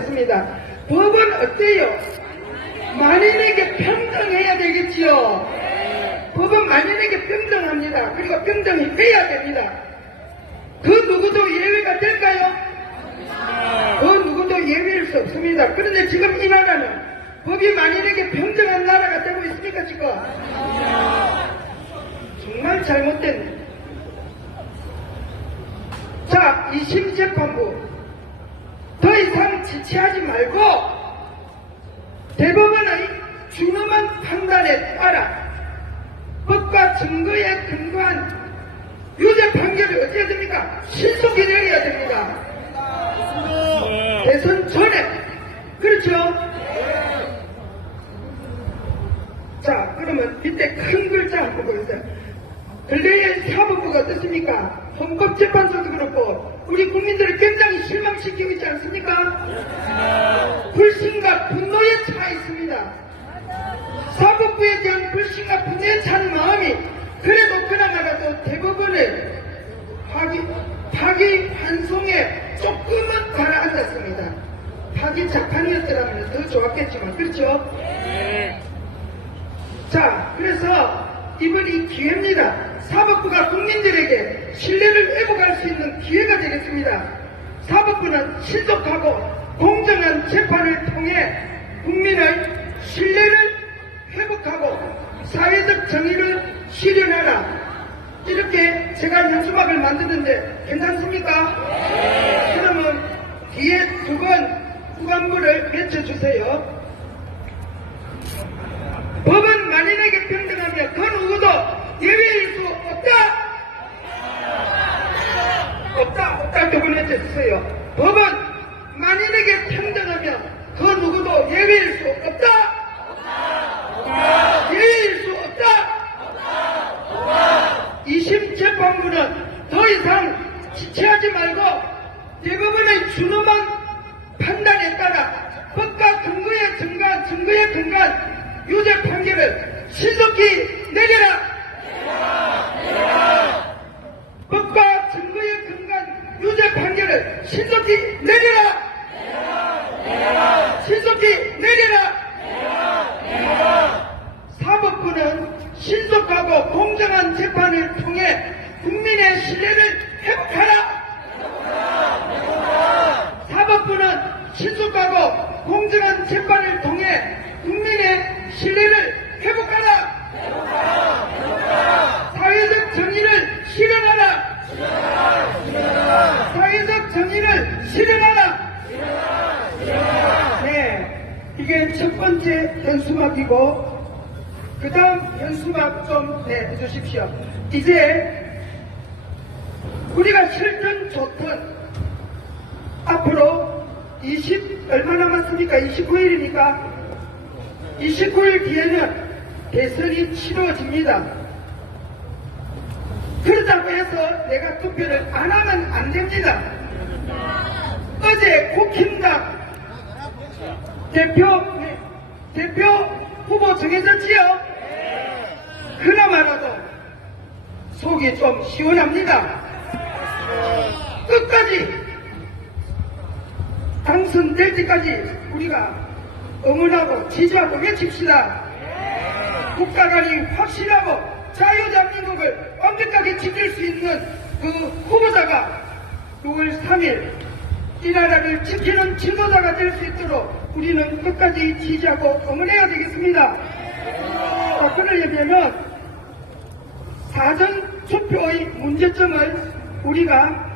하겠습니다. 법은 어때요? 만인에게 평등해야 되겠지요. 법은 만인에게 평등합니다. 그리고 평등해야 됩니다. 그 누구도 예외가 될까요? 그 누구도 예외일 수 없습니다. 그런데 지금 이 나라는 법이 만인에게 평등한 나라가 되고 있습니까 지금? 정말 잘못된. 자, 2심 재판부 더 이상 지체하지 말고 대법원의 준엄한 판단에 따라 법과 증거에 근거한 유죄 판결이 어떻게 됩니까? 신속히 내려야 됩니다. 대선 전에. 그렇죠? 자, 그러면 밑에 큰 글자 한번 보세요. 근래의 사법부가 어떻습니까? 헌법재판소도 그렇고 우리 국민들을 굉장히 실망시키고 있지 않습니까? 불신과 분노에 차 있습니다. 사법부에 대한 불신과 분노에 찬 마음이 그래도 그나마라도 대법원의 파기환송에 조금은 가라앉았습니다. 파기자판이었더라면 더 좋았겠지만, 그렇죠? 자, 그래서 이번이 기회입니다. 사법부가 국민들에게 신뢰를 회복할 수 있는 기회가 되겠습니다. 사법부는 신속하고 공정한 재판을 통해 국민의 신뢰를 회복하고 사회적 정의를 실현하라. 이렇게 제가 현수막을 만드는데 괜찮습니까? 그러면 뒤에 두 번 후반부를 외쳐주세요. 법은 만인에게 평등하며 그 누구도 예외일 수 없다. 없다 두 번 외쳐주세요. 법은 만인에게 평등하며 그 누구도 예외일 수 없다. 예외일 수 없다. 2심 재판부는 더 이상 지체하지 말고 대법원의 준엄한 판단에 따라 법과 근거에 근거한 유죄 판결을 신속히 내려라. 법과 증거에 근거한 유죄 판결을 신속히 내려라. 신속히 내려라. 사법부는 신속하고 공정한 재판을 통해 국민의 신뢰를 회복하라. 사법부는 신속하고 공정한 재판을 통해 국민의 신뢰를 회복하라. 사회적 정의를 실현하라. 사회적 정의를 실현하라. 네, 이게 첫 번째 현수막이고 그 다음 현수막 좀 내주십시오. 이제 우리가 싫든 좋든 앞으로 얼마 남았습니까? 29일이니까 29일 뒤에는 대선이 치러집니다. 그렇다고 해서 내가 투표를 안 하면 안 됩니다. 어제 국힘당 대표 후보 정해졌지요? 그나마라도 속이 좀 시원합니다. 끝까지 당선될 때까지 우리가 응원하고 지지하고 외칩시다. 국가관이 확실하고 자유대한민국을 완벽하게 지킬 수 있는 그 후보자가 6월 3일 이 나라를 지키는 지도자가 될 수 있도록 우리는 끝까지 지지하고 응원해야 되겠습니다. 자, 그러려면 사전 투표의 문제점을 우리가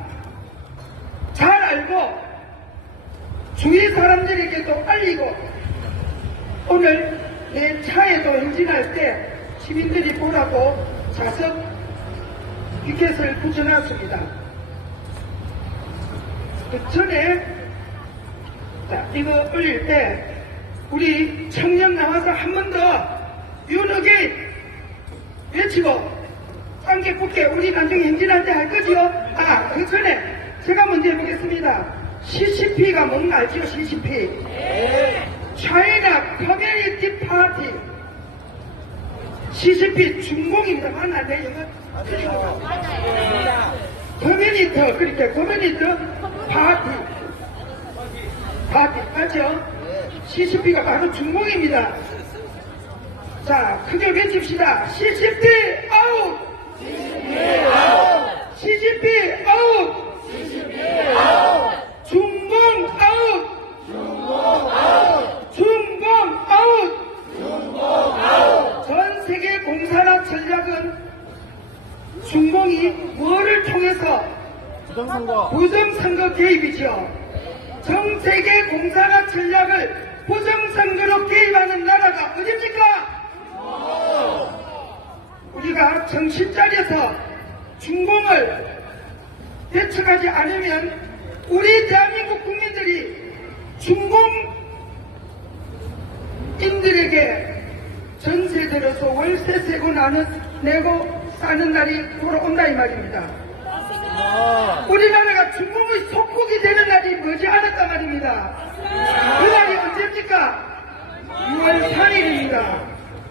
잘 알고 주위 사람들에게도 알리고 오늘 내 차에도 행진할 때 시민들이 보라고 자석 피켓을 붙여놨습니다. 그 전에 이거 올릴 때 우리 청년 나와서 한 번 더 윤어게인 외치고 쌍계 굳게 우리 나중에 행진할 때 할 거지요? 그 전에 제가 먼저 해보겠습니다. CCP가 뭔가 알지요? CCP. China Community Party. CCP 중공입니다. 맞나? 내 영어 틀리고. 커뮤니티, 그렇게 커뮤니티 파티. 다 비슷하죠? CCP가 바로 중공입니다. 자, 크게 외칩시다. CCP 아웃! CCP 아웃! 중공 아웃! 중공 아웃! 전 세계 공산화 전략은 중공이 뭐를 통해서 부정선거 개입이죠. 전 세계 공산화 전략을 부정선거로 개입하는 나라가 어딥니까? 우리가 정신 차려서 중공을 대처하지 않으면 우리 대한민국 국민들이 중공인들에게 전세 들어서 월세 세고 내고 사는 날이 돌아온다 이 말입니다. 우리나라가 중공의 속국이 되는 날이 머지않았단 말입니다. 그 날이 언제입니까? 6월 3일입니다.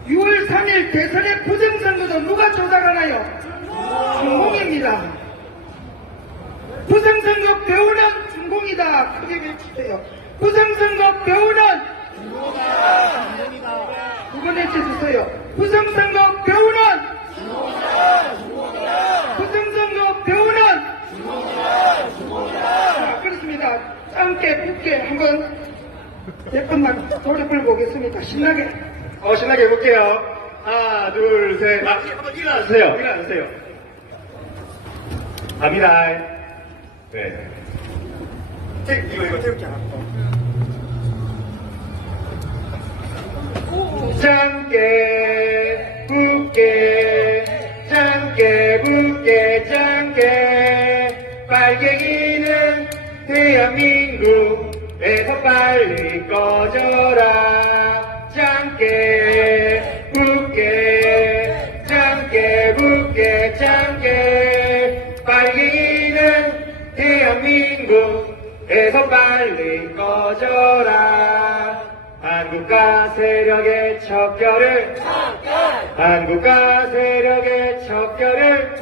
6월 3일 대선의 부정선거도 누가 조작하나요? 중공입니다. 부정선거 배우는 중공이다. 크게 외치세요. 부정선거 배우는 중공이다. 두 번 외쳐주세요. 부정선거 배우는 부정선거 배우는 자, 그렇습니다. 함께 붙게 한번 몇 번만 돌려볼 보겠습니다. 신나게. 신나게 해볼게요. 하나, 둘, 셋. 한번 일어나주세요. 일어나주세요. 갑니다. 네. 이거 태울게 하나. 짱깨, 붙게, 짱깨, 붙게, 짱깨. 빨갱이는 대한민국에서 빨리 꺼져라. 짱깨, 붙게, 짱깨, 붙게, 짱깨. 빨갱이는 대한민국에서 빨리 꺼져라. 한국가 세력의 척결을 한국가 세력의 척결을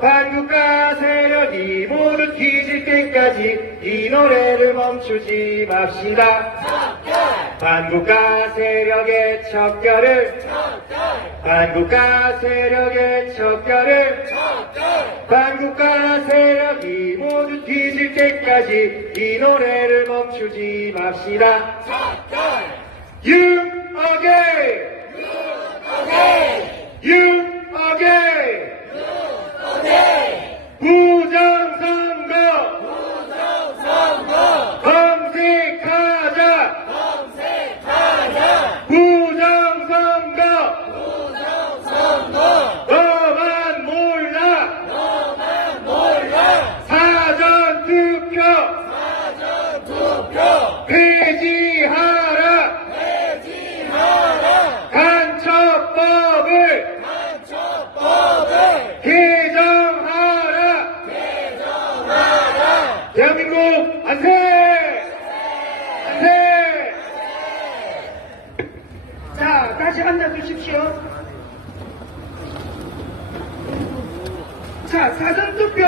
한국가 세력이 모두 뒤질 때까지 이 노래를 멈추지 맙시다. 한국가 세력의 척결을 한국가 세력의 척결을 한국가 세력이 모두 뒤질 때까지 이 노래를 멈추지 맙시다. You again! You again! 부정선거! 검색하자! 부정선거! 너만 몰라! 사전투표! 폐지하라! 간첩법을 개정하라! 대한민국 안세! 안세! 자, 다시 앉아주십시오. 자, 사전투표.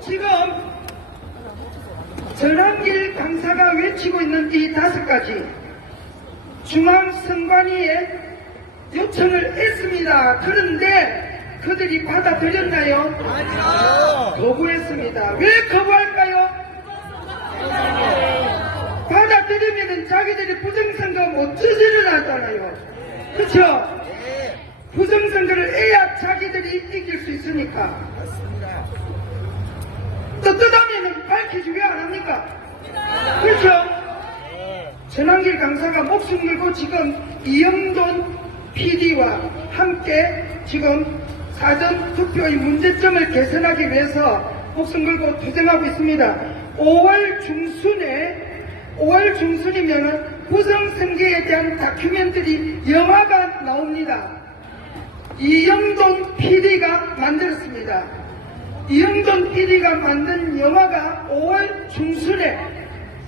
지금 전환길 강사가 외치고 있는 이 5가지 중앙선관위에 요청을 했습니다. 그런데 그들이 받아들였나요? 아니요. 거부했습니다. 왜 거부할까요? 받아들이면 자기들이 부정선거 못 저질러놨잖아요. 그쵸? 부정선거를 해야 자기들이 이길 수 있으니까. 떳떳하면 밝히지 왜 안 합니까? 그렇죠? 전환길 강사가 목숨 걸고 지금 이영돈 PD와 함께 지금 사전투표의 문제점을 개선하기 위해서 목숨 걸고 투쟁하고 있습니다. 5월 중순이면은 부정선거에 대한 다큐멘터리 영화가 나옵니다. 이영돈 PD가 만들었습니다. 이영돈 PD가 만든 영화가 5월 중순에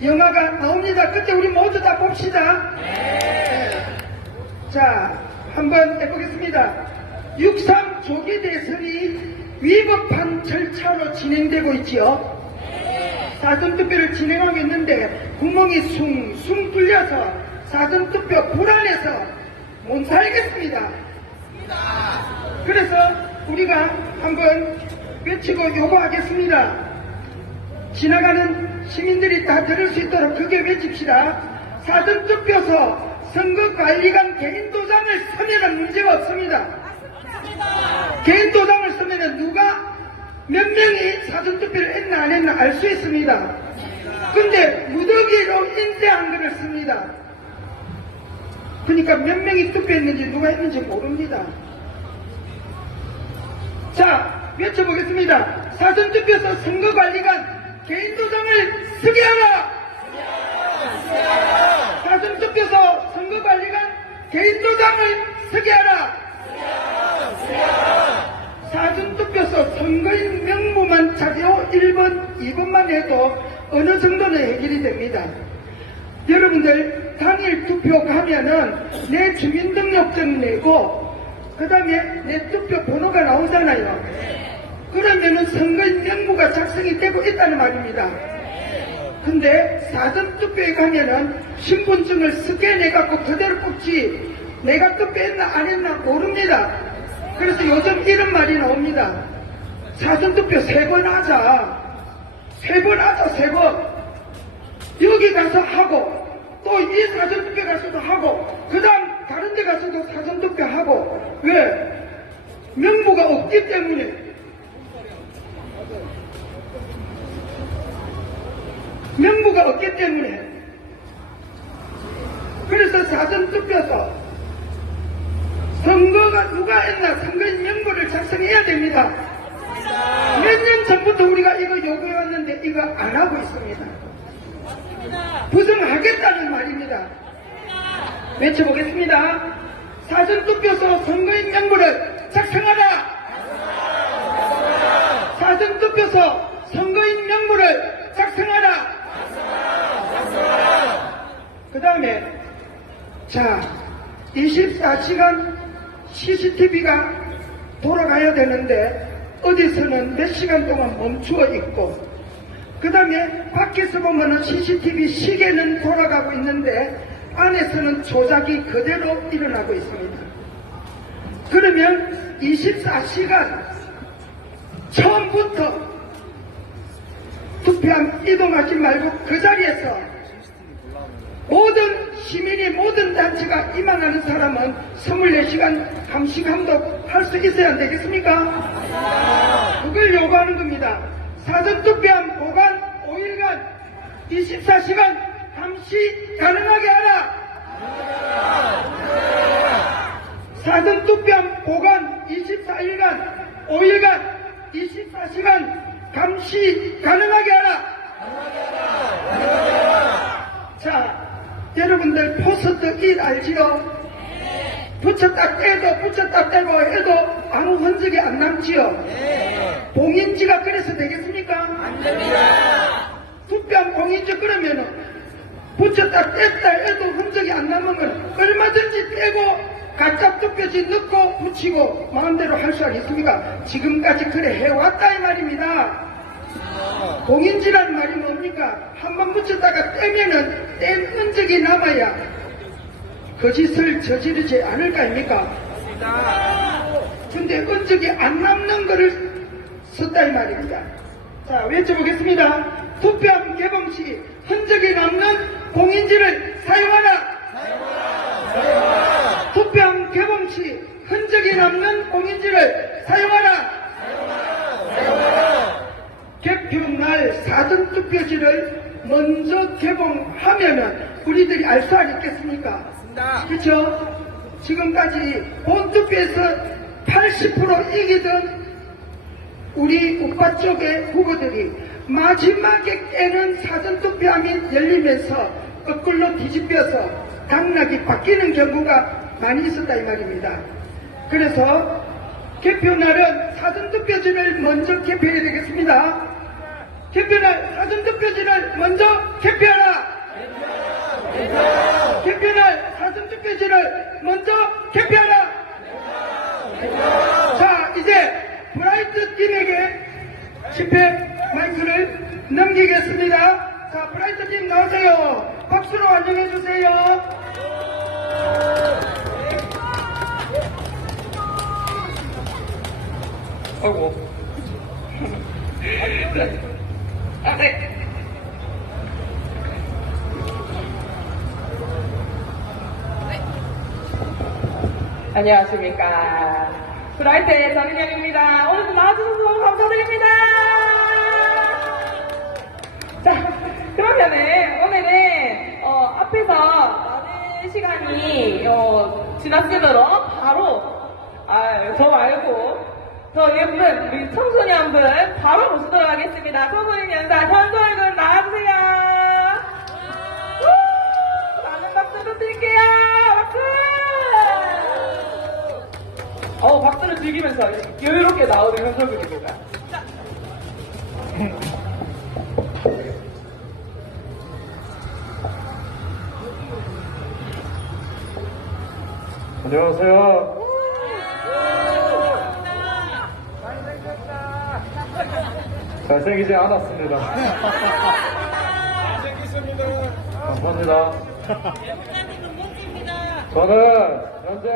영화가 나옵니다. 그때 우리 모두 다 봅시다. 자, 한번 해보겠습니다. 6.3 조기 대선이 위법한 절차로 진행되고 있지요. 사전투표를 진행하고 있는데 구멍이 숭숭 뚫려서 사전투표 불안해서 못 살겠습니다. 그래서 우리가 한번 외치고 요구하겠습니다. 지나가는 시민들이 다 들을 수 있도록 크게 외칩시다. 사전투표소 선거관리관 개인도장을 쓰면 문제가 없습니다. 개인도장을 쓰면 누가 몇 명이 사전투표를 했나 안 했나 알 수 있습니다. 근데 무더기로 인쇄한 거를 씁니다. 그러니까 몇 명이 투표했는지 누가 했는지 모릅니다. 자, 외쳐보겠습니다. 사전투표소 선거관리관 개인도장을 쓰게 하라! 사전투표소 선거관리관 개인도장을 쓰게 하라! 사전투표소 선거인 명부만 자료 1번, 2번만 해도 어느 정도는 해결이 됩니다. 여러분들 당일 투표 가면은 내 주민등록증 내고 그 다음에 내 투표 번호가 나오잖아요. 그러면은 선거인 명부가 작성이 되고 있다는 말입니다. 근데 사전투표에 가면은 신분증을 스캔해갖고 그대로 뽑지 내가 투표했나 안 했나 모릅니다. 그래서 요즘 이런 말이 나옵니다. 사전투표 3번 하자. 3번 하자, 3번. 여기 가서 하고, 또 이 사전투표 가서도 하고, 그 다음 다른 데 가서도 사전투표 하고. 왜? 명부가 없기 때문에. 명부가 없기 때문에. 그래서 사전투표소 선거가 누가 했나 선거인 명부를 작성해야 됩니다. 몇 년 전부터 우리가 이거 요구해왔는데 이거 안 하고 있습니다. 부정하겠다는 말입니다. 외쳐보겠습니다. 사전투표소 선거인 명부를 작성하라! 사전투표소 선거인 명부를 작성하라! 그 다음에 자 24시간 CCTV가 돌아가야 되는데 어디서는 몇 시간 동안 멈추어 있고 그 다음에 밖에서 보면은 CCTV 시계는 돌아가고 있는데 안에서는 조작이 그대로 일어나고 있습니다. 그러면 24시간 처음부터 투표함 이동하지 말고 그 자리에서 모든 시민이 모든 단체가 임항하는 사람은 24시간 감시 감독할 수 있어야 안 되겠습니까? 그걸 요구하는 겁니다. 사전투표함 보관 5일간 24시간 감시 가능하게 하라! 사전투표함 보관 24일간 5일간 24시간 감시 가능하게 하라! 자, 여러분들 포스트 잇 알지요? 붙였다 떼고 해도 아무 흔적이 안 남지요? 봉인지가 그래서 되겠습니까? 안 됩니다. 투표한 봉인지 그러면은 붙였다 뗐다 해도 흔적이 안 남으면 얼마든지 떼고 가짜 투표지 넣고 붙이고 마음대로 할 수 있습니까? 지금까지 그래 해왔다 이 말입니다. 봉인지라는 말이 뭡니까? 한번 붙였다가 떼면은 뗀 흔적이 남아야 거짓을 저지르지 않을 거 아닙니까? 근데 흔적이 안 남는 거를 썼다 이 말입니다. 자, 외쳐보겠습니다. 투표함 개봉 시 흔적이 남는 공인지를 사용하라! 투표함 개봉 시 흔적이 남는 공인지를 사용하라! 개표날 사전투표지를 먼저 개봉하면은 우리들이 알 수 있겠습니까? 그렇죠? 지금까지 본투표에서 80% 이기던 우리 우파 쪽의 후보들이 마지막에 깨는 사전투표함이 열리면서 거꾸로 뒤집혀서 당락이 바뀌는 경우가 많이 있었다 이 말입니다. 그래서 개표날은 사전투표지를 먼저 개표해야 되겠습니다. 개표날 사전투표지를 먼저 개표하라! 개표날 사전투표지를 먼저 개표하라! 자, 이제 브라이트 팀에게 집회 마이크를 넘기겠습니다. 드리겠습니다. 자, 브라이트 팀 나오세요. 박수로 환영해 주세요. 아이고. 아, 네. 안녕하십니까. 브라이트의 전인영입니다. 오늘도 나와주셔서 너무 감사드립니다. 자, 그러면은 오늘은 앞에서 많은 시간이 지났으므로 바로 저 말고 더 예쁜 우리 청소년분 바로 모시도록 하겠습니다. 청소년 연사 현솔군 나와주세요. 우! 많은 박수 부탁드릴게요. 박수! 박수를 즐기면서 여유롭게 나오는 현솔군입니다. 안녕하세요. 잘생기지 않았습니다. 감사합니다. 저는 현재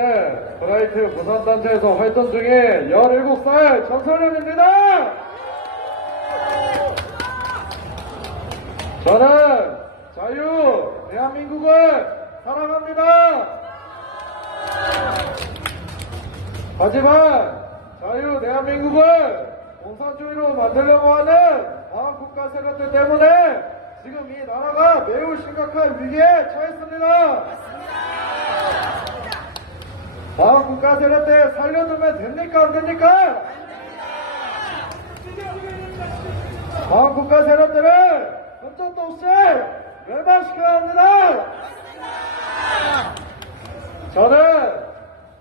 브라이트 부산단체에서 활동 중인 17살 청소년입니다. 저는 자유 대한민국을 사랑합니다. 하지만 자유 대한민국을 공산주의로 만들려고 하는 과학국가 세력들 때문에 지금 이 나라가 매우 심각한 위기에 처했습니다. 과학국가 세력들 살려두면 됩니까 안 됩니까? 과학국가 세력들을 흠집도 없이 멸망시켜야 합니다. 저는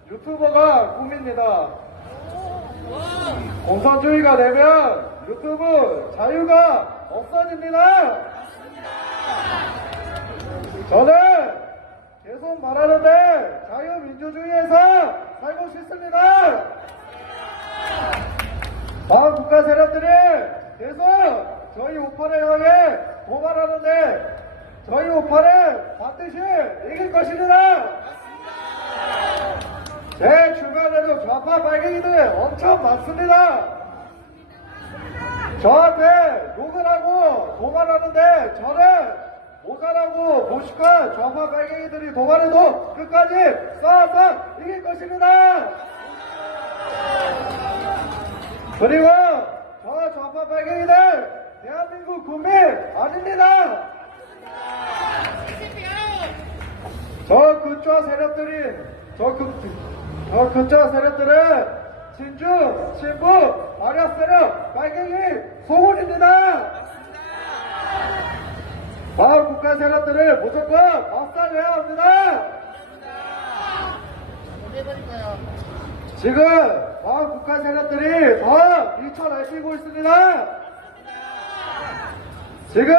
유튜버가 꿈입니다. 공산주의가 되면 유튜브 자유가 없어집니다. 저는 계속 말하는데 자유민주주의에서 살고 싶습니다. 과학국가 세력들이 계속 저희 우파를 향해 도발하는데 저희 우파는 반드시 이길 것입니다. 제 주변에도 좌파 빨갱이들 엄청 많습니다. 저한테 욕을 하고 도발하는데 저는 모자라고 무식한 좌파 빨갱이들이 도발해도 끝까지 싸워서 이길 것입니다. 그리고 저 좌파 빨갱이들 대한민국 국민 아닙니다. 저 극좌 세력들이 저 극좌 세력들은 진주, 친부, 마력 세력, 빨갱이, 소굴입니다. 과학국가 세력들을 무조건 박살내야 합니다. 지금 과학국가 세력들이 더 미쳐날뛰고 있습니다. 지금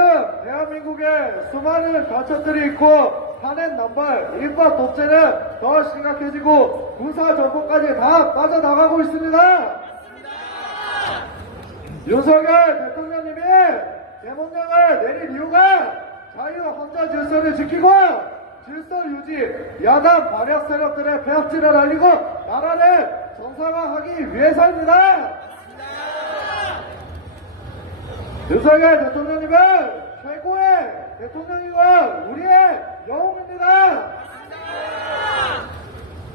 대한민국에 수많은 가천들이 있고 탄핵 남발, 입법 독재는 더 심각해지고 군사 정권까지 다 빠져나가고 있습니다. 윤석열 대통령님이 대법령을 내린 이유가 자유 헌자 질서를 지키고 질서 유지, 야당 반역 세력들의 폐업질을 알리고 나라를 정상화하기 위해서입니다. 윤석열 대통령님은 최고의 대통령이고 우리의 영웅입니다.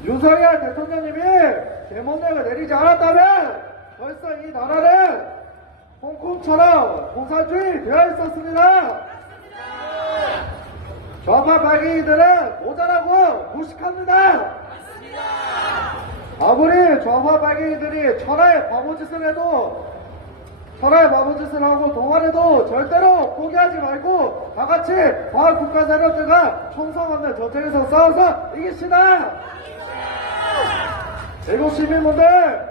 윤석열 대통령님이 대법령을 내리지 않았다면 벌써 이 나라는 홍콩처럼 공산주의 되어 있었습니다. 좌파 빨갱이들은 모자라고 무식합니다. 아무리 좌파 빨갱이들이 천하의 바보짓을 해도 천하의 바보짓을 하고 도발해도 절대로 포기하지 말고 다같이 과학국가 세력들과 총성 없는 전쟁에서 싸워서 이깁시다. 대구 시민분들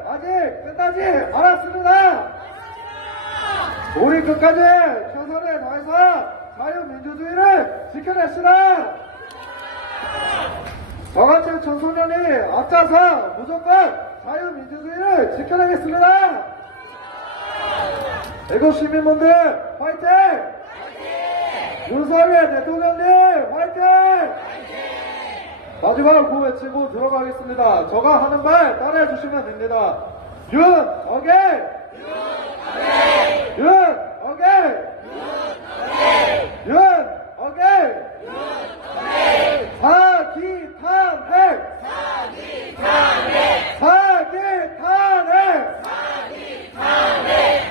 아직 끝나지 않았습니다. 우리 끝까지 최선을 다해서 자유민주주의를 지켜냅시다. 저같은 청소년이 앞장서 무조건 자유민주주의를 지켜내겠습니다. 대구 시민분들 화이팅! 윤석열 대통령님 화이팅! 마지막으로 구호 외치고 들어가겠습니다. 제가 하는 말 따라해 주시면 됩니다. 윤석열! 윤석열! 윤석열! 사기 탄핵! 사기 탄핵!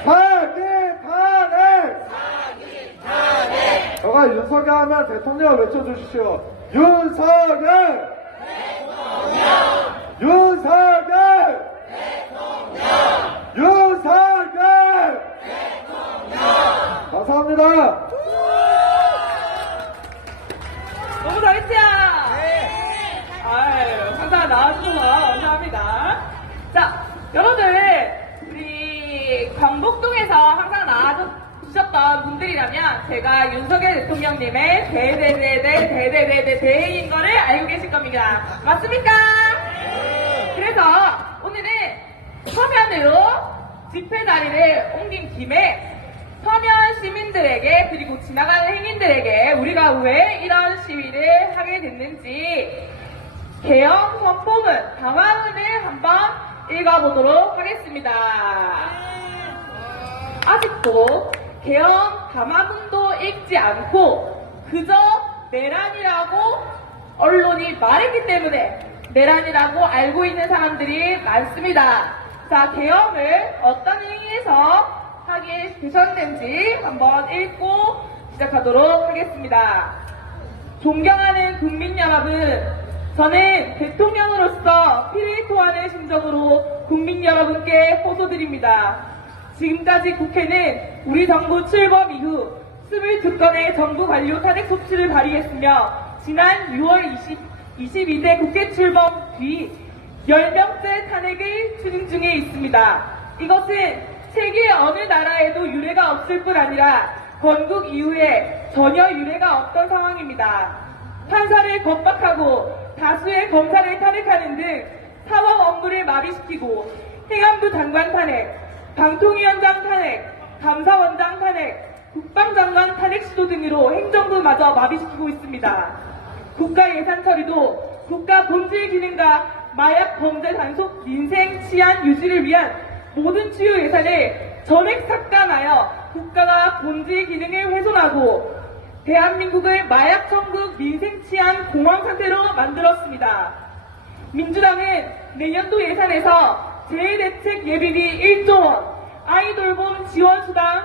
사기 탄핵! 제가 윤석열 하면 대통령 외쳐주십시오. 윤석열! 윤석열! 윤석열! 감사합니다. 너무 잘했죠? 아유, 항상 나와주셔서 감사합니다. 자, 여러분들, 우리 경복동에서 항상 나와주셨던 분들이라면 제가 윤석열 대통령님의 대대인 거를 알고 계실 겁니다. 맞습니까? 그래서 오늘은 서면으로 집회 자리를 옮긴 김에 서면 시민들에게 그리고 지나가는 행인들에게 우리가 왜 이런 시위를 하게 됐는지 개헌 헌법문 당화문을 한번 읽어보도록 하겠습니다. 아직도 개헌 담화문도 읽지 않고 그저 내란이라고 언론이 말했기 때문에 내란이라고 알고 있는 사람들이 많습니다. 자, 개헌을 어떤 의미에서 하게 되셨는지 한번 읽고 시작하도록 하겠습니다. 존경하는 국민 여러분, 저는 대통령으로서 피를 토하는 심정으로 국민 여러분께 호소드립니다. 지금까지 국회는 우리 정부 출범 이후 22건의 정부 관료 탄핵 소추를 발의했으며 지난 6월 22대 국회 출범 뒤 10명째 탄핵을 추진 중에 있습니다. 이것은 세계 어느 나라에도 유례가 없을 뿐 아니라 건국 이후에 전혀 유례가 없던 상황입니다. 판사를 겁박하고 다수의 검사를 탄핵하는 등 사법 업무를 마비시키고 행안부 장관 탄핵, 방통위원장 탄핵, 감사원장 탄핵, 국방장관 탄핵 시도 등으로 행정부마저 마비시키고 있습니다. 국가 예산 처리도 국가 본질 기능과 마약 범죄 단속 민생 치안 유지를 위한 모든 주요 예산을 전액 삭감하여 국가가 본질 기능을 훼손하고 대한민국을 마약 천국 민생 치안 공황 상태로 만들었습니다. 민주당은 내년도 예산에서 재해대책 예비비 1조 원, 아이돌봄 지원수당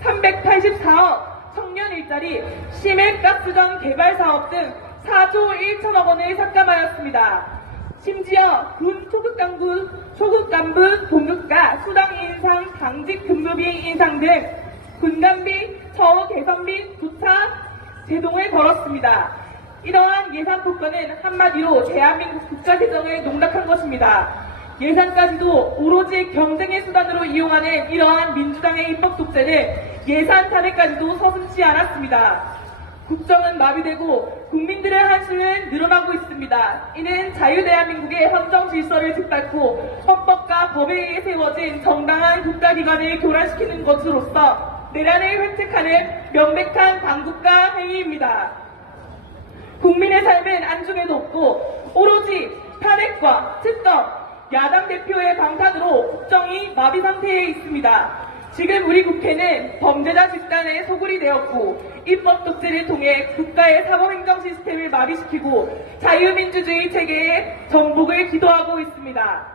384억, 청년 일자리, 시멘가스전 개발 사업 등 4조 1천억 원을 삭감하였습니다. 심지어 군 초급 간부 동급과 수당 인상, 당직 근무비 인상 등 군간비, 처우 개선비 조차 제동을 걸었습니다. 이러한 예산 폭탄은 한마디로 대한민국 국가재정을 농락한 것입니다. 예산까지도 오로지 경쟁의 수단으로 이용하는 이러한 민주당의 입법 독재는 예산 탄핵까지도 서슴지 않았습니다. 국정은 마비되고 국민들의 한심은 늘어나고 있습니다. 이는 자유대한민국의 헌정 질서를 짓밟고 헌법과 법에 의해 세워진 정당한 국가기관을 교란시키는 것으로서 내란을 획책하는 명백한 반국가 행위입니다. 국민의 삶은 안중에도 없고 오로지 탄핵과 특검, 야당 대표의 방탄으로 국정이 마비 상태에 있습니다. 지금 우리 국회는 범죄자 집단의 소굴이 되었고 입법 독재를 통해 국가의 사법행정 시스템을 마비시키고 자유민주주의 체계의 정복을 기도하고 있습니다.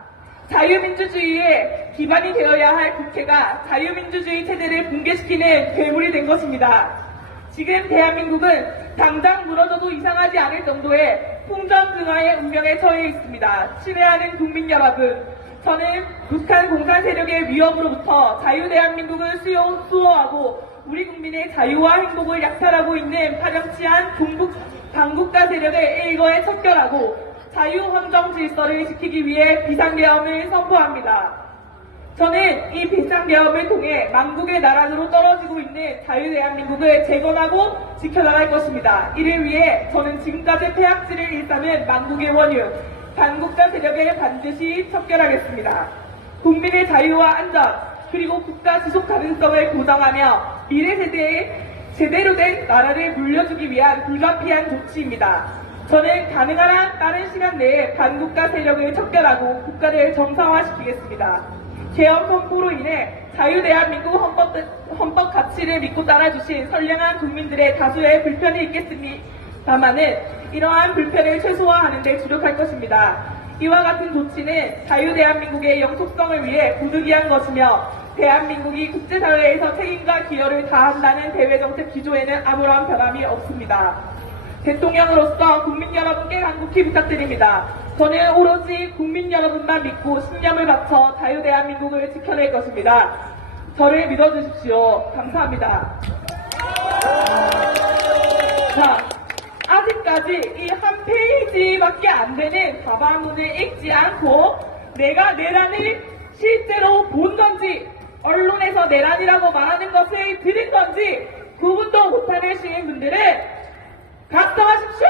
자유민주주의의 기반이 되어야 할 국회가 자유민주주의 체제를 붕괴시키는 괴물이 된 것입니다. 지금 대한민국은 당장 무너져도 이상하지 않을 정도의 풍전등화의 운명에 처해 있습니다. 신뢰하는 국민 여러분, 저는 북한 공산 세력의 위협으로부터 자유대한민국을 수호하고 우리 국민의 자유와 행복을 약탈하고 있는 파렴치한 반국가 세력을 일거에 척결하고 자유헌정 질서를 지키기 위해 비상계엄을 선포합니다. 저는 이 비상계엄을 통해 만국의 나라로 떨어지고 있는 자유대한민국을 재건하고 지켜나갈 것입니다. 이를 위해 저는 지금까지 폐악질을 일삼은 만국의 원유, 반국가 세력을 반드시 척결하겠습니다. 국민의 자유와 안전, 그리고 국가 지속 가능성을 보장하며 미래 세대에 제대로 된 나라를 물려주기 위한 불가피한 조치입니다. 저는 가능한 한 빠른 시간 내에 반국가 세력을 척결하고 국가를 정상화시키겠습니다. 개헌 선포로 인해 자유대한민국 헌법 가치를 믿고 따라주신 선량한 국민들의 다수의 불편이 있겠습니다만은 이러한 불편을 최소화하는 데 주력할 것입니다. 이와 같은 조치는 자유대한민국의 영속성을 위해 부득이한 것이며 대한민국이 국제사회에서 책임과 기여를 다한다는 대외정책 기조에는 아무런 변함이 없습니다. 대통령으로서 국민 여러분께 간곡히 부탁드립니다. 저는 오로지 국민 여러분만 믿고 신념을 바쳐 자유대한민국을 지켜낼 것입니다. 저를 믿어주십시오. 감사합니다. 자, 아직까지 이 한 페이지밖에 안 되는 답안문을 읽지 않고 내가 내란을 실제로 본 건지 언론에서 내란이라고 말하는 것을 들은 건지 구분도 못하는 시민분들은 각성하십시오!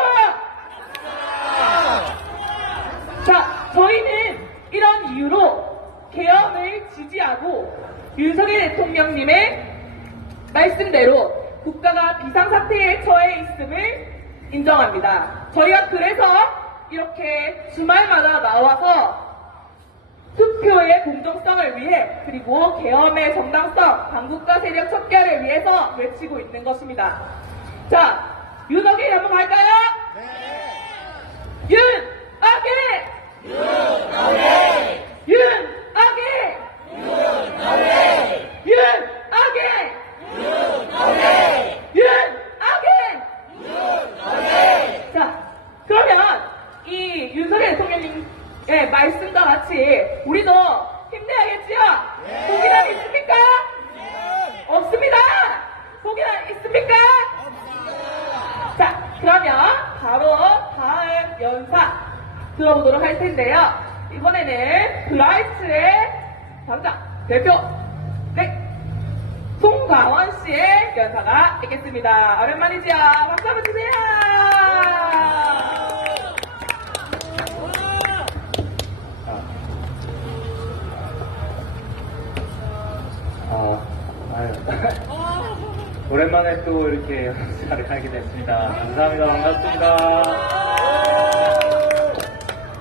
자, 저희는 이런 이유로 개헌을 지지하고 윤석열 대통령님의 말씀대로 국가가 비상사태에 처해 있음을 인정합니다. 저희가 그래서 이렇게 주말마다 나와서 투표의 공정성을 위해 그리고 개헌의 정당성, 반국가 세력 척결을 위해서 외치고 있는 것입니다. 자, 윤어게 한번 갈까요? 네. 윤어게! 윤어게! 윤어게! 윤어게! 윤어게! 윤어게! 윤어게! 자, 그러면 이 윤석열 대통령님의 말씀과 같이 우리도 힘내야겠지요? 네. 포기란 있습니까? 네. 없습니다! 포기란 있습니까? 없습니다! 자, 그러면 바로 다음 연사 들어보도록 할 텐데요. 이번에는 브라이트의 당장 대표, 네, 송강원 씨의 연사가 있겠습니다. 오랜만이지요? 박수 한번 주세요! 오랜만에 또 이렇게 연사를 하게 됐습니다. 감사합니다. 반갑습니다.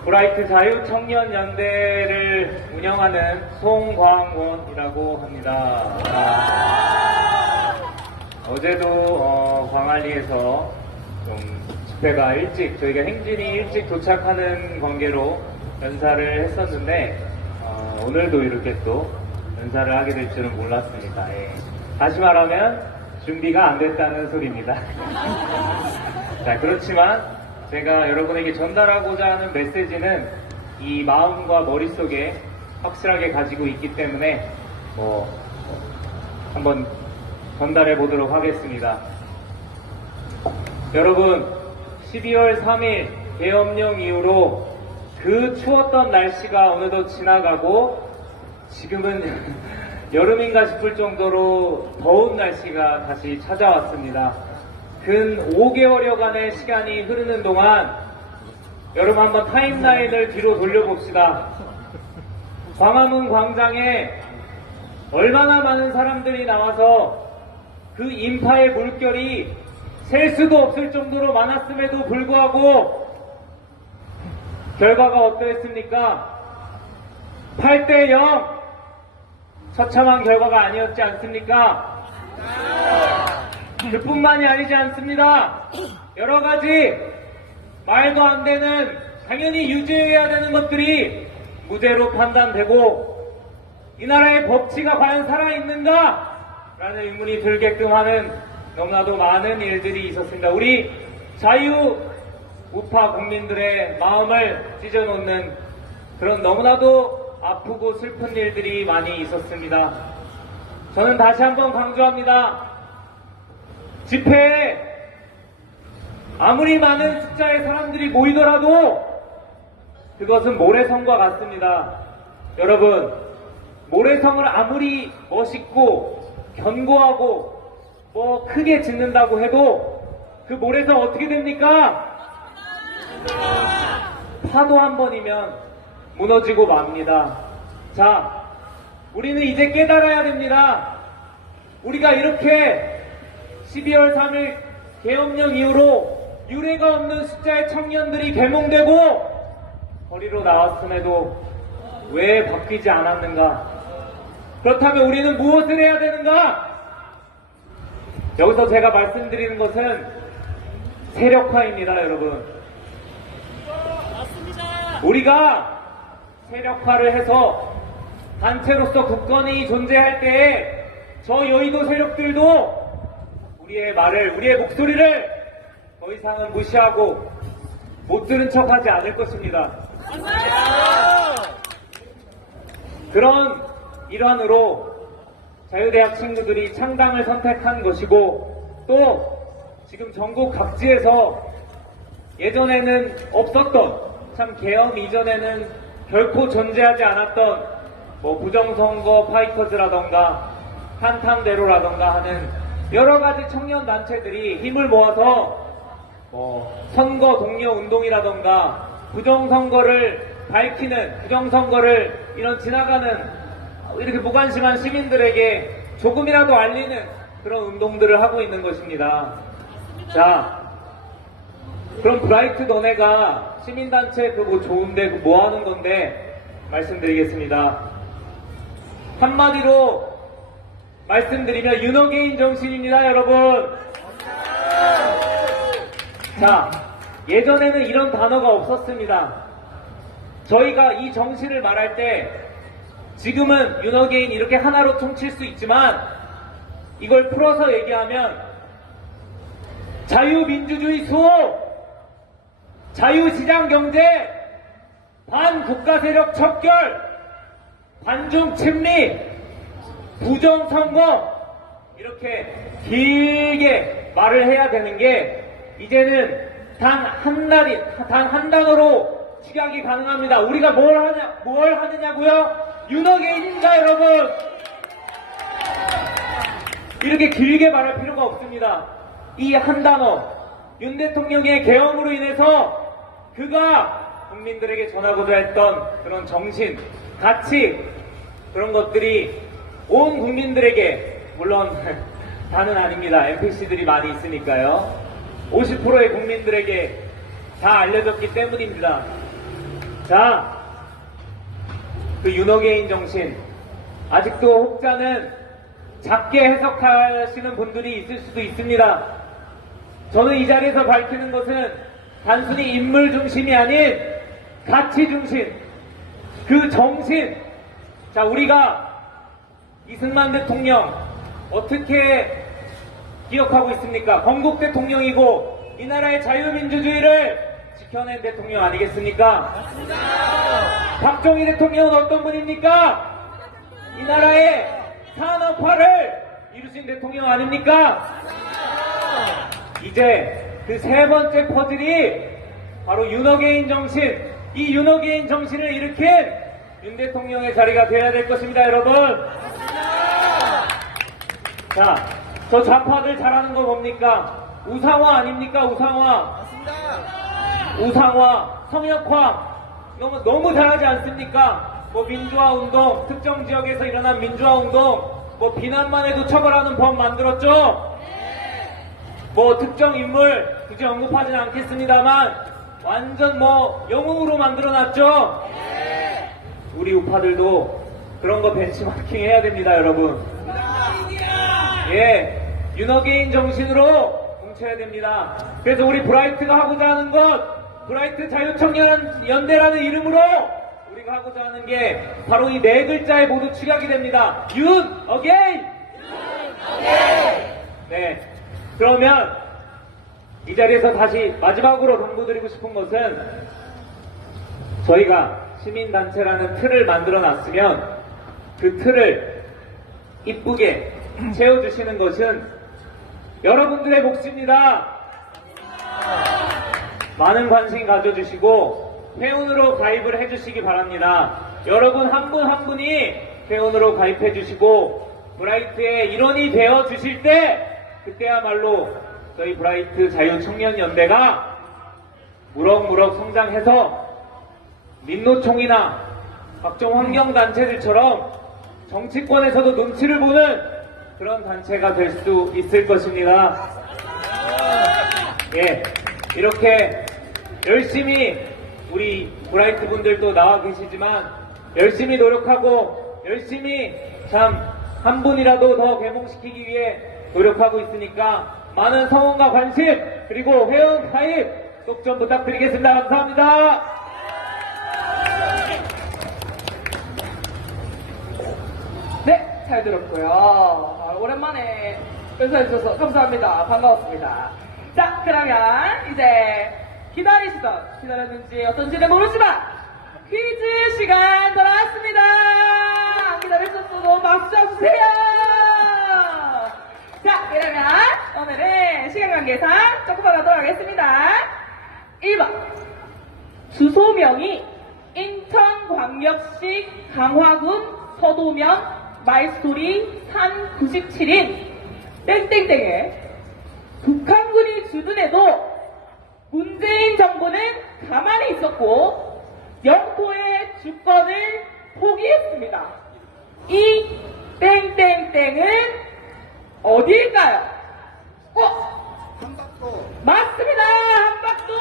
브라이트 자유청년연대를 운영하는 송광원이라고 합니다. 어제도 광안리에서 좀 집회가 일찍, 저희가 행진이 일찍 도착하는 관계로 연사를 했었는데 오늘도 이렇게 또 연사를 하게 될 줄은 몰랐습니다. 예. 다시 말하면 준비가 안 됐다는 소리입니다. 자, 그렇지만 제가 여러분에게 전달하고자 하는 메시지는 이 마음과 머릿속에 확실하게 가지고 있기 때문에 한번 전달해 보도록 하겠습니다. 여러분, 12월 3일 계엄령 이후로 그 추웠던 날씨가 어느덧 지나가고 지금은 여름인가 싶을 정도로 더운 날씨가 다시 찾아왔습니다. 근 5개월여간의 시간이 흐르는 동안 여러분 한번 타임라인을 뒤로 돌려봅시다. 광화문 광장에 얼마나 많은 사람들이 나와서 그 인파의 물결이 셀 수도 없을 정도로 많았음에도 불구하고 결과가 어떠했습니까? 8대0 처참한 결과가 아니었지 않습니까? 그뿐만이 아니지 않습니다. 여러 가지 말도 안 되는, 당연히 유죄해야 되는 것들이 무죄로 판단되고 이 나라의 법치가 과연 살아있는가? 라는 의문이 들게끔 하는 너무나도 많은 일들이 있었습니다. 우리 자유 우파 국민들의 마음을 찢어놓는 그런 너무나도 아프고 슬픈 일들이 많이 있었습니다. 저는 다시 한번 강조합니다. 집회에 아무리 많은 숫자의 사람들이 모이더라도 그것은 모래성과 같습니다. 여러분, 모래성을 아무리 멋있고 견고하고 크게 짓는다고 해도 그 모래성 어떻게 됩니까? 파도 한 번이면 무너지고 맙니다. 자, 우리는 이제 깨달아야 됩니다. 우리가 이렇게 12월 3일 계엄령 이후로 유례가 없는 숫자의 청년들이 계몽되고 거리로 나왔음에도 왜 바뀌지 않았는가? 그렇다면 우리는 무엇을 해야 되는가? 여기서 제가 말씀드리는 것은 세력화입니다, 여러분. 우리가 세력화를 해서 단체로서 국권이 존재할 때에 저 여의도 세력들도 우리의 말을, 우리의 목소리를 더 이상은 무시하고 못 들은 척하지 않을 것입니다. 그런 일환으로 자유대학 친구들이 창당을 선택한 것이고, 또 지금 전국 각지에서 예전에는 없었던, 참 계엄 이전에는 결코 존재하지 않았던 부정선거 파이터즈라던가 한탕대로라던가 하는 여러가지 청년단체들이 힘을 모아서 선거 독려 운동이라던가 부정선거를 밝히는, 부정선거를 이런 지나가는 이렇게 무관심한 시민들에게 조금이라도 알리는 그런 운동들을 하고 있는 것입니다. 자, 그럼 브라이트 너네가 시민단체 그거 좋은데 그 뭐 하는 건데 말씀드리겠습니다. 한마디로 말씀드리면 윤어게인 정신입니다, 여러분. 자, 예전에는 이런 단어가 없었습니다. 저희가 이 정신을 말할 때 지금은 윤어게인 이렇게 하나로 퉁칠 수 있지만 이걸 풀어서 얘기하면 자유민주주의 수호, 자유시장 경제, 반국가세력 척결, 반중 침리, 부정선거, 이렇게 길게 말을 해야 되는 게 이제는 단 한 단어로 취약이 가능합니다. 우리가 뭘 하느냐고요? 윤어게인입니다, 여러분. 이렇게 길게 말할 필요가 없습니다. 이 한 단어, 윤 대통령의 계엄으로 인해서 그가 국민들에게 전하고자 했던 그런 정신, 가치, 그런 것들이 온 국민들에게, 물론 다는 아닙니다. NPC들이 많이 있으니까요. 50%의 국민들에게 다 알려졌기 때문입니다. 자, 그 윤어게인 정신, 아직도 혹자는 작게 해석하시는 분들이 있을 수도 있습니다. 저는 이 자리에서 밝히는 것은 단순히 인물 중심이 아닌 가치 중심, 그 정신. 자, 우리가 이승만 대통령 어떻게 기억하고 있습니까? 건국 대통령이고 이 나라의 자유민주주의를 지켜낸 대통령 아니겠습니까? 맞습니다. 박정희 대통령은 어떤 분입니까? 이 나라의 산업화를 이루신 대통령 아닙니까? 이제 그 세 번째 퍼즐이 바로 윤어게인 정신, 이 윤어게인 정신을 일으킨 윤 대통령의 자리가 되어야 될 것입니다, 여러분. 자, 저 좌파들 잘하는 거 뭡니까? 우상화 아닙니까? 우상화. 우상화, 성역화, 너무 잘하지 않습니까? 민주화 운동, 특정 지역에서 일어난 민주화 운동, 비난만 해도 처벌하는 법 만들었죠? 특정 인물, 굳이 언급하진 않겠습니다만, 완전 영웅으로 만들어놨죠? 우리 우파들도 그런 거 벤치마킹 해야 됩니다, 여러분. 예, 윤어게인 정신으로 뭉쳐야 됩니다. 그래서 우리 브라이트가 하고자 하는 것, 브라이트 자유청년 연대라는 이름으로 우리가 하고자 하는 게 바로 이 네 글자에 모두 축약이 됩니다. 윤어게인! 네. 그러면 이 자리에서 다시 마지막으로 당부드리고 싶은 것은 저희가 시민단체라는 틀을 만들어 놨으면 그 틀을 이쁘게 채워주시는 것은 여러분들의 몫입니다. 많은 관심 가져주시고 회원으로 가입을 해주시기 바랍니다. 여러분 한 분 한 분이 회원으로 가입해주시고 브라이트의 일원이 되어주실 때 그때야말로 저희 브라이트 자유청년연대가 무럭무럭 성장해서 민노총이나 각종 환경단체들처럼 정치권에서도 눈치를 보는 그런 단체가 될 수 있을 것입니다. 예, 이렇게 열심히 우리 브라이트 분들도 나와 계시지만 열심히 노력하고 열심히 참 한 분이라도 더 개몽시키기 위해 노력하고 있으니까 많은 성원과 관심 그리고 회원 가입 꼭 좀 부탁드리겠습니다. 감사합니다. 네, 잘 들었고요. 오랜만에 연사해주셔서 감사합니다. 반가웠습니다. 자, 그러면 이제 기다렸는지 어떤지는 모르지만 퀴즈 시간 돌아왔습니다. 안 기다리셨어도 박수 주세요. 자, 그러면 오늘은 시간 관계상 조금만 하도록 하겠습니다. 1번 주소명이 인천광역시 강화군 서도면 말소리 산 97인 땡땡땡에 북한군이 주둔해도 문재인 정부는 가만히 있었고 영토의 주권을 포기했습니다. 이 땡땡땡은 어디일까요? 맞습니다. 한박도.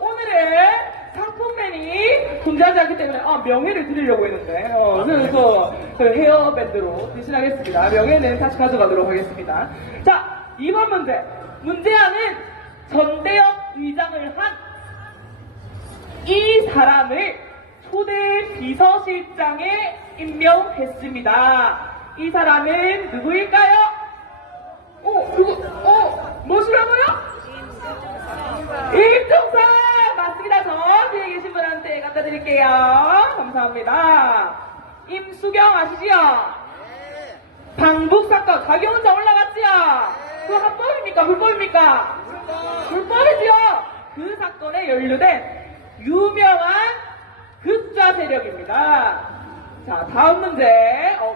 오늘은 상품맨이 존재하지 않기 때문에 명예를 드리려고 했는데 그래서 헤어밴드로 대신하겠습니다. 명예는 다시 가져가도록 하겠습니다. 자, 2번 문제. 문제안은 전대협 의장을 한 이 사람을 초대 비서실장에 임명했습니다. 이 사람은 누구일까요? 무엇이라고요? 임종사! 맞습니다. 저 뒤에 계신 분한테 갖다 드릴게요. 감사합니다. 임수경 아시지요? 방북사건 가경자 올라갔지요? 그거 합법입니까? 불법입니까? 불법이지요? 그 사건에 연루된 유명한 극좌 세력입니다. 자, 다음 문제.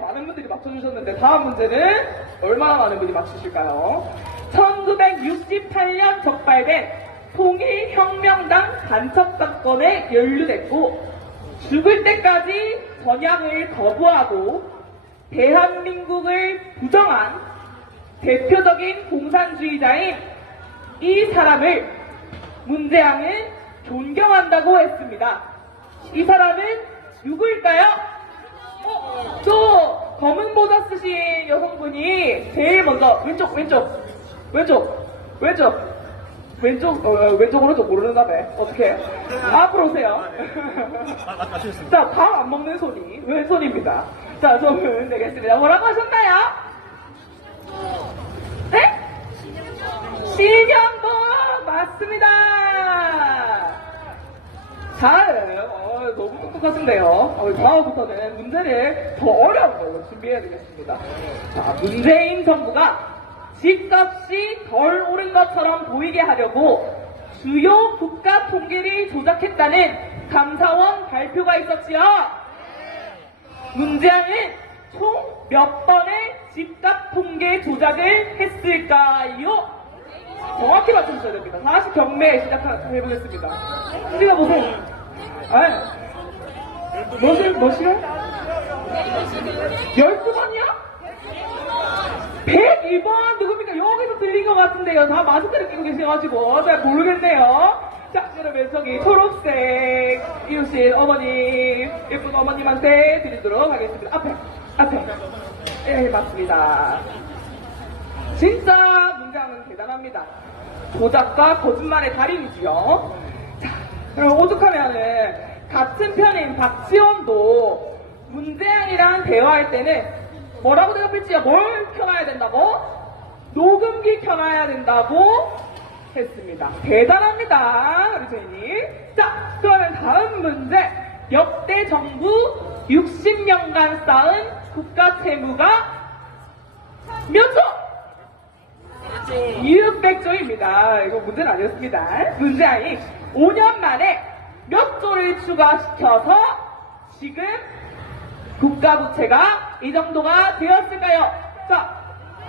많은 분들이 맞춰주셨는데 다음 문제는 얼마나 많은 분이 맞추실까요? 1968년 적발된 통일혁명당 간첩 사건에 연루됐고 죽을 때까지 전향을 거부하고 대한민국을 부정한 대표적인 공산주의자인 이 사람을 문재양은 존경한다고 했습니다. 이 사람은 누구일까요? 저 검은 모자 쓰신 여성분이 제일 먼저 왼쪽 오른쪽 모르는다며 어떻게 해요? 앞으로 오세요. 자, 밥 안 먹는 손이 왼손입니다. 자, 저는 되겠습니다. 뭐라고 하셨나요? 네? 신영복 맞습니다. 잘해요. 너무 똑똑하신데요. 다음부터는 문제를 더 어려운 걸로 준비해야 되겠습니다. 자, 문재인 정부가 집값이 덜 오른 것처럼 보이게 하려고 주요 국가 통계를 조작했다는 감사원 발표가 있었지요. 문재양은 총 몇 번의 집값 통계 조작을 했을까요? 정확히 맞춰주셔야 됩니다. 다시 경매 시작해보겠습니다. 우리가 보세요. 뭐시요? 12번이요? 102번 누굽니까? 여기서 들린 것 같은데요. 다 마스크를 끼고 계셔가지고 잘 모르겠네요. 자, 그러면 저기 초록색 이웃신 어머님, 예쁜 어머님한테 드리도록 하겠습니다. 앞에. 예, 맞습니다. 진짜 문장은 대단합니다. 조작과 거짓말의 달인이지요. 자, 그럼 오죽하면은 같은 편인 박지원도 문재양이랑 대화할 때는 뭐라고 대답했지요? 뭘 켜놔야 된다고? 녹음기 켜놔야 된다고 했습니다. 대단합니다, 우리 선생님. 자, 그러면 다음 문제. 역대 정부 60년간 쌓은 국가 채무가 몇 조? 600조입니다. 이거 문제는 아니었습니다. 문제아니 5년 만에 몇 조를 추가시켜서 지금 국가 부채가 이 정도가 되었을까요? 자,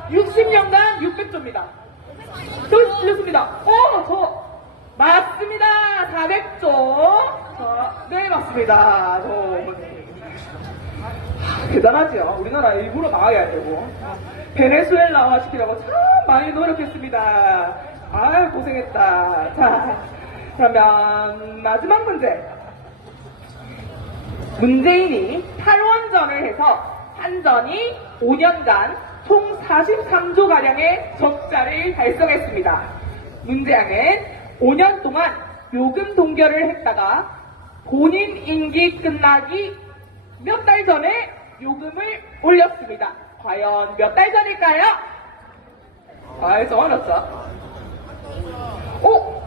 60년간 600조입니다. 또 틀렸습니다. 저 맞습니다. 400조. 네, 맞습니다. 대단하지요. 우리나라 일부러 나와야 되고. 베네수엘라화 시키려고 참 많이 노력했습니다. 아유, 고생했다. 자, 그러면 마지막 문제. 문재인이 탈원전을 해서 한전이 5년간 총 43조가량의 적자를 달성했습니다. 문제양은 5년 동안 요금 동결을 했다가 본인 임기 끝나기 몇 달 전에 요금을 올렸습니다. 과연 몇 달 전일까요? 아, 저 어렵죠? 오!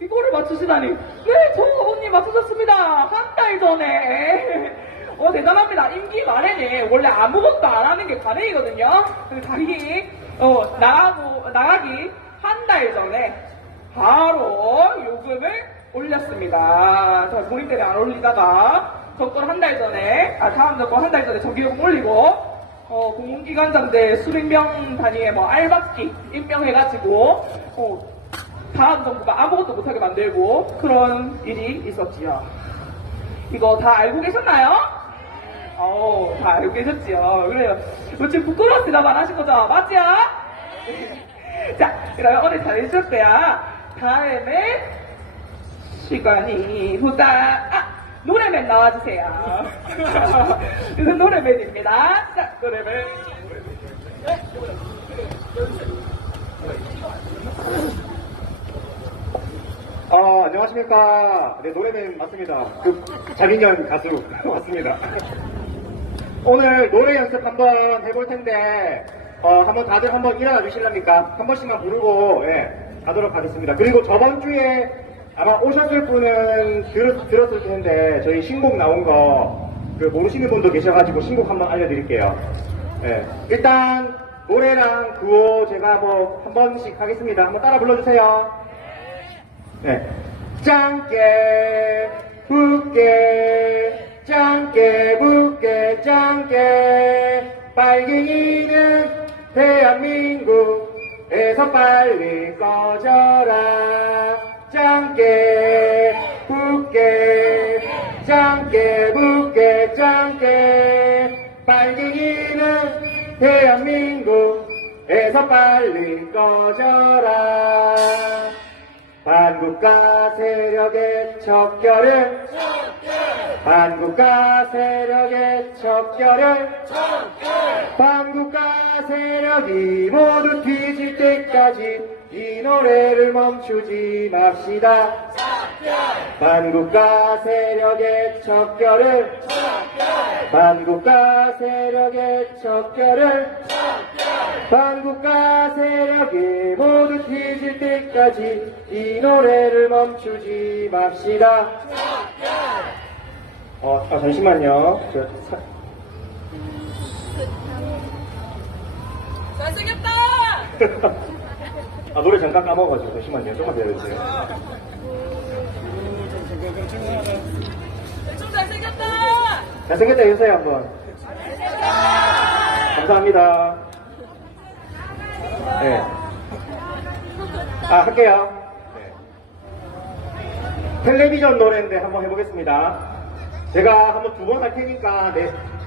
이거를 맞추시다니. 네, 저 언니 맞추셨습니다. 한 달 전에. 대단합니다. 임기 말에는 원래 아무것도 안 하는 게 관행이거든요. 자기, 나가기 한 달 전에 바로 요금을 올렸습니다. 자, 본인 때문에 안 올리다가 적돈 한 달 전에, 다음 적돈 한 달 전에 전기요금 올리고, 공공기관장들 수백 명 단위의 알박기 임명해가지고, 다음 정부가 아무것도 못하게 만들고, 그런 일이 있었지요. 이거 다 알고 계셨나요? 다 알고 계셨지요. 그래요. 지금 부끄러워서 대답 안 하신 거죠? 맞죠? 자, 그러면 오늘 잘해주셨어요. 다음에 시간이 노래맨 나와주세요. 이건 노래맨입니다. 자, 노래맨. 안녕하십니까. 네, 노래맨 맞습니다. 자민련 가수 맞습니다. 오늘 노래 연습 한번 해볼 텐데, 한번 다들 한번 일어나 주실랍니까? 한 번씩만 부르고, 가도록 하겠습니다. 그리고 저번 주에 아마 오셨을 분은 들었을 텐데, 저희 신곡 나온 거, 모르시는 분도 계셔가지고 신곡 한번 알려드릴게요. 일단, 노래랑 구호 제가 한 번씩 하겠습니다. 한번 따라 불러주세요. 짱깨 붓게 짱깨 붓게 짱깨 빨갱이는 대한민국에서 빨리 꺼져라. 짱깨 붓게 짱깨 붓게 짱깨 빨갱이는 대한민국에서 빨리 꺼져라. 반국가 세력의 척결을 반국가 세력의 척결을 반국가 세력이 모두 뒤질 때까지 이 노래를 멈추지 맙시다. 반국가 세력의 척결을 반국가 세력의 척결을 반국가 세력이 모두 뒤질 때까지 이 노래를 멈추지 맙시다. 잠시만요. 잘생겼다! 노래 잠깐 까먹어가지고 잠시만요. 조금만 기다려주세요. 좀 잘생겼다! 잘생겼다 해주세요 한번. 감사합니다. 네. 할게요. 네. 텔레비전 노래인데 한번 해보겠습니다. 제가 한번 두 번 할 테니까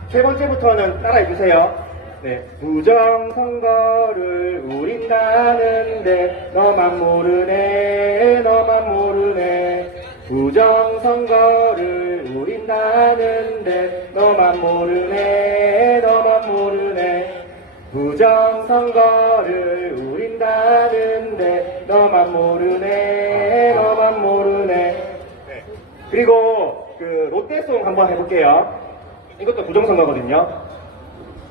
세 번째부터는 따라해주세요. 네. 부정선거를 우린 다는데 너만 모르네 너만 모르네. 부정선거를 우린 다는데 너만 모르네 너만 모르네. 부정선거를 우린 다는데 너만 모르네 너만 모르네. 그리고 롯데송 한번 해볼게요. 이것도 부정선거거든요.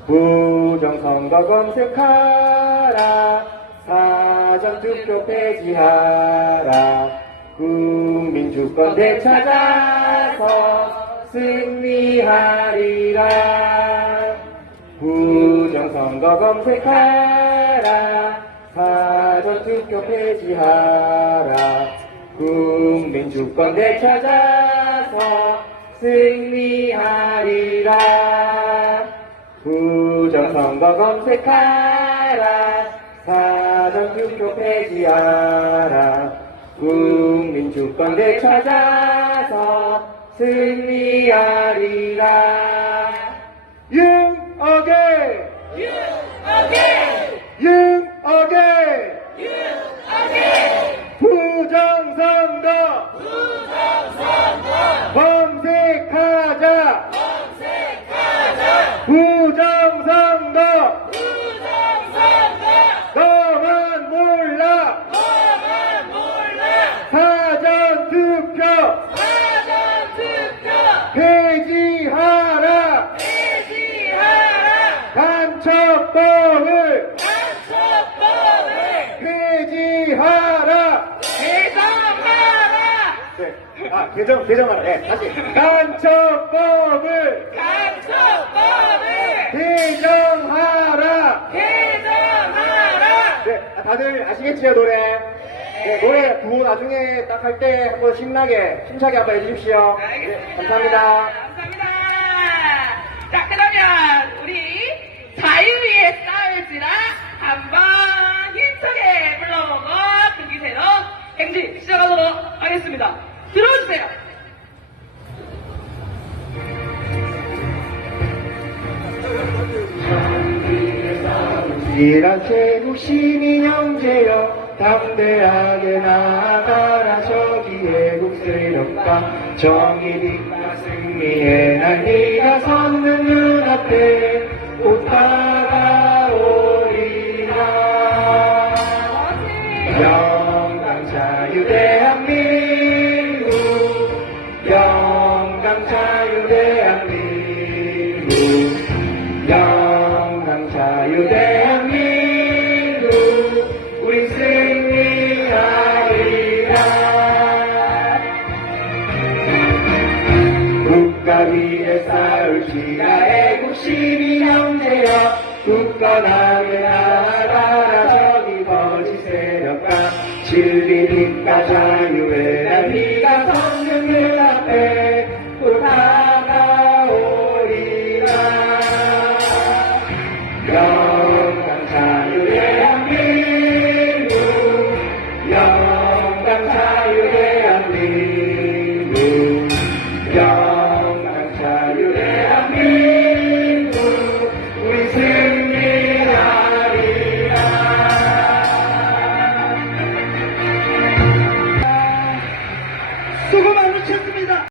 부정선거 검색하라 사전투표 폐지하라 국민주권 되찾아서 승리하리라. 부정선거 검색하라 사전투표 폐지하라 국민주권 되찾아서 승리하리라. 부정선거 검색하라 사전투표 폐지하라 국민주권 되찾아서 승리하리라. 융어게 부정선거 검색하자 부정선거 너만 몰라 사전투표 폐지하라 간첩법을 폐지하라 네. 개정하라. 네, 다시. 간첩법을 개정하라. 네, 다들 아시겠지요, 노래? 네, 노래 구호 나중에 딱 할 때 한번 신나게, 힘차게 한번 해주십시오. 네, 감사합니다. 감사합니다. 자, 그러면 우리 자유위에 싸울지라 한번 힘차게 불러보고 그 기세로 행진 시작하도록 하겠습니다. 들어주세요. 이란 제국 시민 형제여 담대하게 나아가라 저기 애국 세력과 정의빛과 승리의 날 네가 섰는 눈앞에 곧 다가오리라 영광 자유 대한민국 영광 자유 대한민국 영광 자유 대한민국 우리 승리하리라 국가 위에 싸울지라 애국 시민 형제여 굳건하게 나아가라 저기 거짓 세력과 진리 빛과 자유